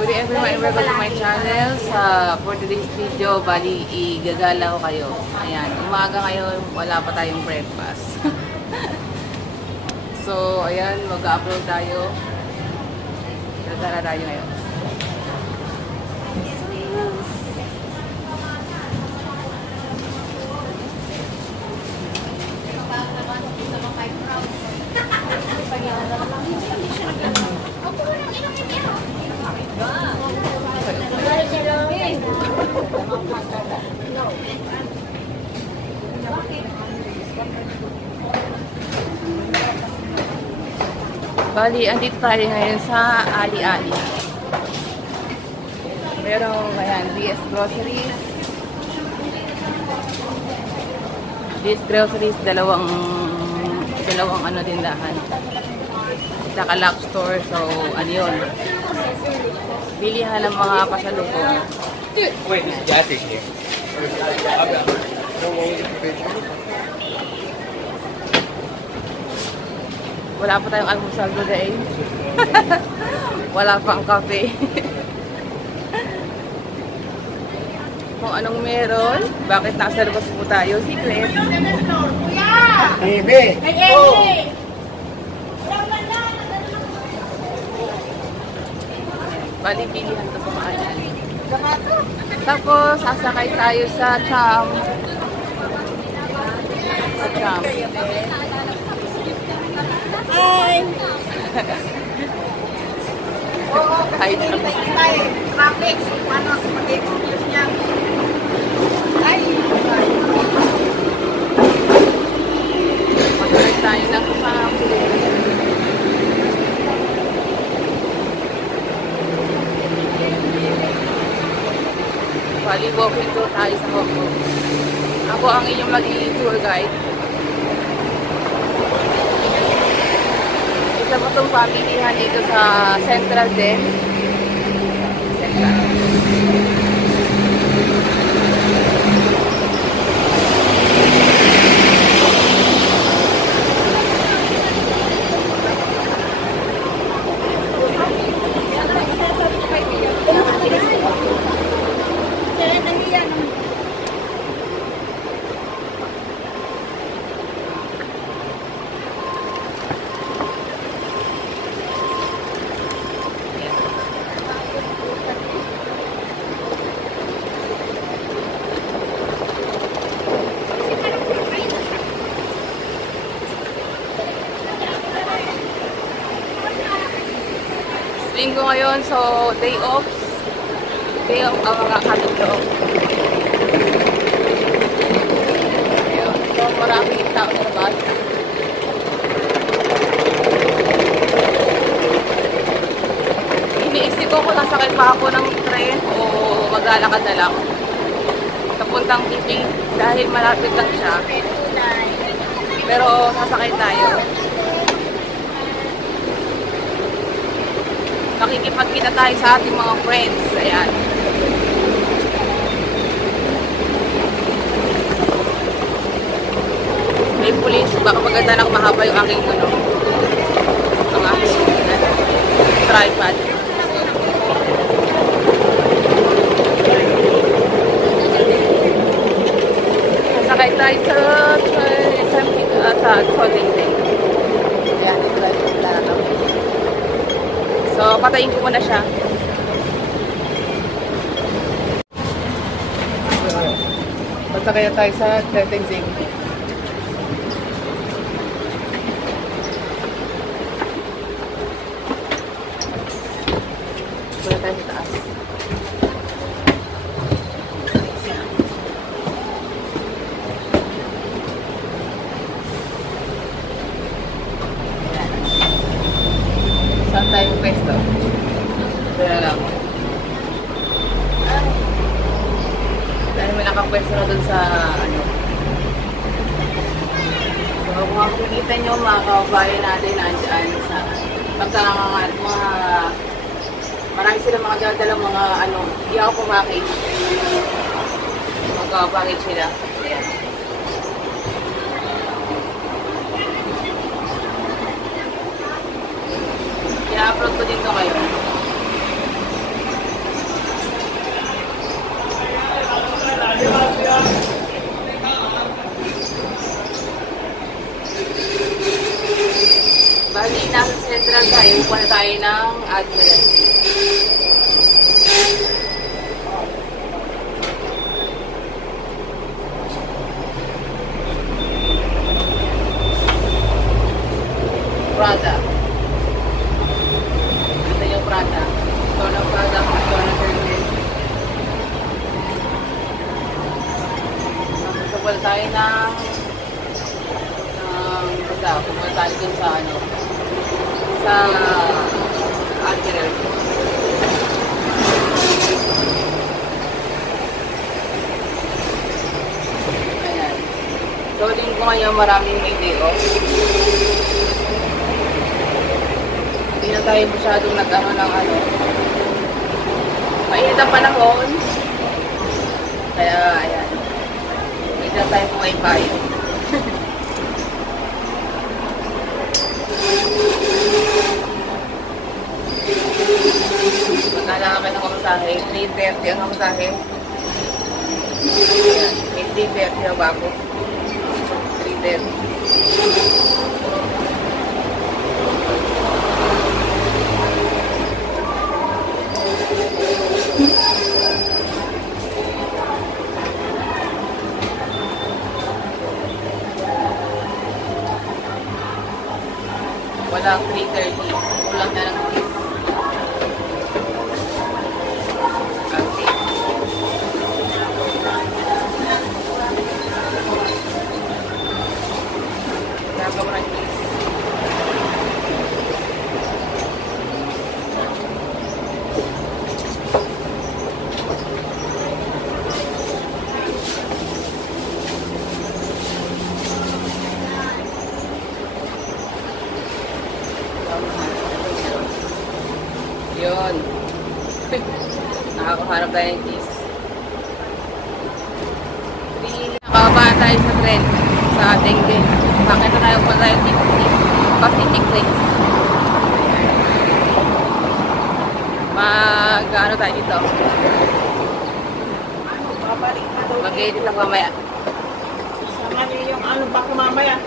Good everyone and welcome to my channel. For today's video, bali igagala ko kayo. Ayan, umaga ngayon, wala pa tayong breakfast. So, ayan, mag-upload tayo. Gagala tayo ngayon. Bali, andito tayo ngayon sa Ali-Ali. Merong, ayan, BS Groceries. BS Groceries, dalawang tindahan. Saka lock store, so ano yun. Bilihan ng mga pasalubong. Wait, this is gas station here. Wala pa tayong almusal today. Wala pang kape. Kung anong meron, bakit nasa labas po tayo? Secret. Ebe! Bali, bilihan ito sa maalan. Tapos, sasakay tayo sa tram. Sa tram. Hi! Hi, tram. Traffic, paano mag-excuse niya? Ay! Mag-drive tayo ng tram. Bali, walking tour tayo sa Hong Kong. Ako ang inyong magiging tour guide. Isa po itong pamilihan dito sa Central din. Central. Linggo ngayon, so day off. Day off ang mga katulog. So maraming tao na labas. Iniisip ko kung nasakay pa ako ng train o maglalakad na lang. Papuntang Piping dahil malapit lang siya. Pero sasakay tayo. Makikipagkita tayo sa ating mga friends. Ayan. May police. Baka maganda lang mahaba yung aking ang aking tripod. Sakay tayo sa Tolling Day. Ayan. Ito tayo sa So, patayin ko muna siya. Magsakay na tayo sa Tenzing. Muna tayo sa taas. Saan tayo pwesto? Kaya lang. Dahil may nakapwesto na dun sa ano. So kung makikita nyo mga kababayan natin nandyan sa pagkakangat mga marami sila mga dadalang mga ano, hindi ako pumakage. Magkakapakage sila. Ayan. I-upload ko din ito ngayon. tayo. Pupunta tayo ng Admiral. Prada. Ito yung Prada. Ito ng Prada. Ito ng Hermes. Pupunta tayo ng pupunta tayo dun sa sa Admiral. Ayan. So, linggo ngayon maraming may day off. Hindi na tayo masyadong ng mainit ang panahon. Kaya, ayan. Hindi na tayo pumaypay. Magkala kami ng kamasahe. 3.30 ang kamasahe. Ayan. 3.30 na ba ako? 3.30. Walang 3.30. Kulang na lang 3. Yun. Nakakaharap tayo ng cheese. Nakakabahan tayo sa trend sa Dengue. Bakit na tayo pa tayo Pacific Place. Mag-ano tayo dito? Babalik na daw. Mag-edit ako mamaya. Sama niyo yung bako mamaya.